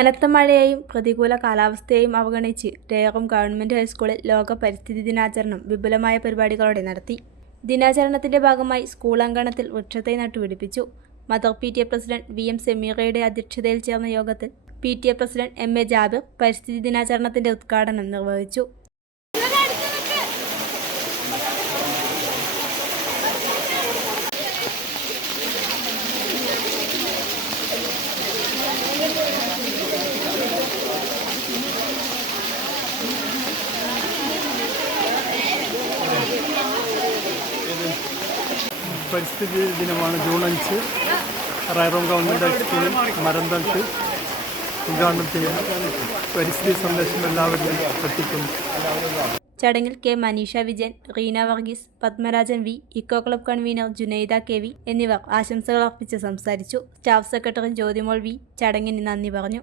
കനത്ത മഴയെയും പ്രതികൂല കാലാവസ്ഥയെയും അവഗണിച്ച് രേറും ഗവൺമെന്റ് ഹൈസ്കൂളിൽ ലോക പരിസ്ഥിതി ദിനാചരണം വിപുലമായ പരിപാടികളോടെ നടത്തി. ദിനാചരണത്തിന്റെ ഭാഗമായി സ്കൂൾ അങ്കണത്തിൽ വൃക്ഷത്തൈ നട്ടുപിടിപ്പിച്ചു. മദർ PTA പ്രസിഡന്റ് VM സെമീറയുടെ അധ്യക്ഷതയിൽ ചേർന്ന യോഗത്തിൽ PTA പ്രസിഡന്റ് MA ജാബിർ പരിസ്ഥിതി ദിനാചരണത്തിന്റെ ഉദ്ഘാടനം നിർവഹിച്ചു. പരിസ്ഥിതി ദിനമാണ് ജൂൺ 5. റൈറോം ഗവൺമെൻറ് ഹൈസ്കൂളിൽ മരം നട്ട് ഉദ്ഘാടനം ചെയ്യുന്ന പരിസ്ഥിതി സന്ദേശം എല്ലാവരിലും എത്തിക്കുന്നു. ചടങ്ങിൽ K. Manisha Vijayan, Reena Varghese, Padmarajan V, eco club convener Junaida KV എന്നിവർ ആശംസകൾ അർപ്പിച്ച് സംസാരിച്ചു. സ്റ്റാഫ് സെക്രട്ടറി ജ്യോതിമോൾ V ചടങ്ങിന് നന്ദി പറഞ്ഞു.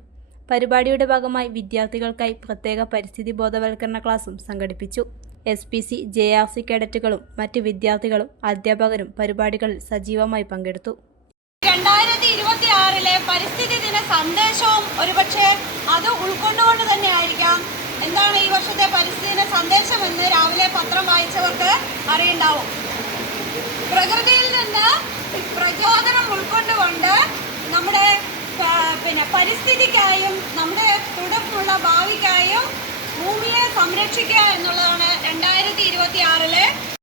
പരിപാടിയുടെ ഭാഗമായി വിദ്യാർത്ഥികൾക്കായി പ്രത്യേക പരിസ്ഥിതി ബോധവൽക്കരണ ക്ലാസും സംഘടിപ്പിച്ചു. SPC, JRC കേഡറ്റുകളും മറ്റ് വിദ്യാർത്ഥികളും അധ്യാപകരും പരിപാടികളിൽ സജീവമായി പങ്കെടുത്തു. 2026 പരിസ്ഥിതി ദിന സന്ദേശവും ഒരുപക്ഷെ അത് ഉൾക്കൊണ്ടുകൊണ്ട് തന്നെ ആയിരിക്കാം എന്താണ് ഈ വർഷത്തെ പരിസ്ഥിതി ദിന സന്ദേശം എന്ന് രാവിലെ പത്രം വായിച്ചവർക്ക് അറിയുണ്ടാവും. പ്രകൃതിയിൽ നിന്ന് പ്രചോദനം ഉൾക്കൊണ്ടുകൊണ്ട് നമ്മുടെ പരിസ്ഥിതിക്കായും നമ്മുടെ തുടർന്നുള്ള ഭാവിക്കായും ഭൂമിയെ സംരക്ഷിക്കുക എന്നുള്ളതാണ് 2026